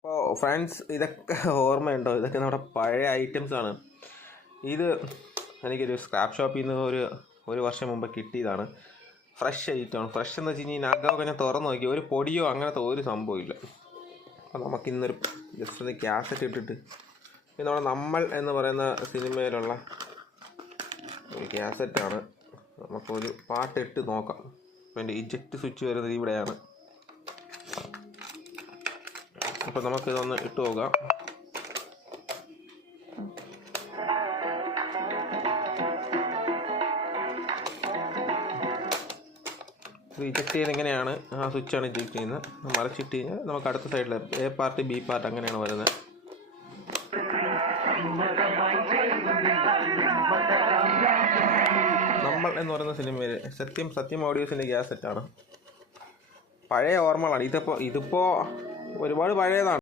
അപ്പോൾ ഫ്രണ്ട്സ്, ഇതൊക്കെ ഓർമ്മയുണ്ടോ? ഇതൊക്കെ നമ്മുടെ പഴയ ഐറ്റംസ് ആണ്. ഇത് എനിക്കൊരു സ്ക്രാപ്പ് ഷോപ്പിൽ നിന്ന് ഒരു വർഷം മുമ്പ് കിട്ടിയതാണ്. ഫ്രഷ് ഐറ്റമാണ്. ഫ്രഷ് എന്ന് വെച്ച് കഴിഞ്ഞാൽ അകമൊക്കെ ഞാൻ തുറന്ന് നോക്കി, ഒരു പൊടിയോ അങ്ങനത്തെ ഒരു സംഭവമില്ല. അപ്പോൾ നമുക്കിന്നൊരു ജസ്റ്റ് ഒന്ന് ക്യാസറ്റ് ഇട്ടിട്ട്, ഇത് നമ്മുടെ നമ്മൾ എന്ന് പറയുന്ന സിനിമയിലുള്ള ഒരു ക്യാസറ്റാണ്. നമുക്കൊരു പാട്ടിട്ട് നോക്കാം. അപ്പോൾ എൻ്റെ ഇജക്റ്റ് സ്വിച്ച് വരുന്നത് ഇവിടെയാണ്. അപ്പോൾ നമുക്കിതൊന്ന് ഇട്ട് നോക്കാം. ഇത് ഇജക്റ്റ് ചെയ്യുന്നത് എങ്ങനെയാണ്? ആ സ്വിച്ചാണ് ഇജക്റ്റ് ചെയ്യുന്നത്. മറിച്ചിട്ട് കഴിഞ്ഞാൽ നമുക്ക് അടുത്ത സൈഡിൽ എ പാർട്ട് ബി പാർട്ട് അങ്ങനെയാണ് വരുന്നത്. നമ്മൾ എന്ന് പറയുന്ന സിനിമയിൽ സത്യം ഓഡിയോസിൻ്റെ ഗ്യാസെറ്റാണ്. പഴയ ഓർമ്മകളാണ്. ഇതിപ്പോൾ ഒരുപാട് പഴയതാണ്.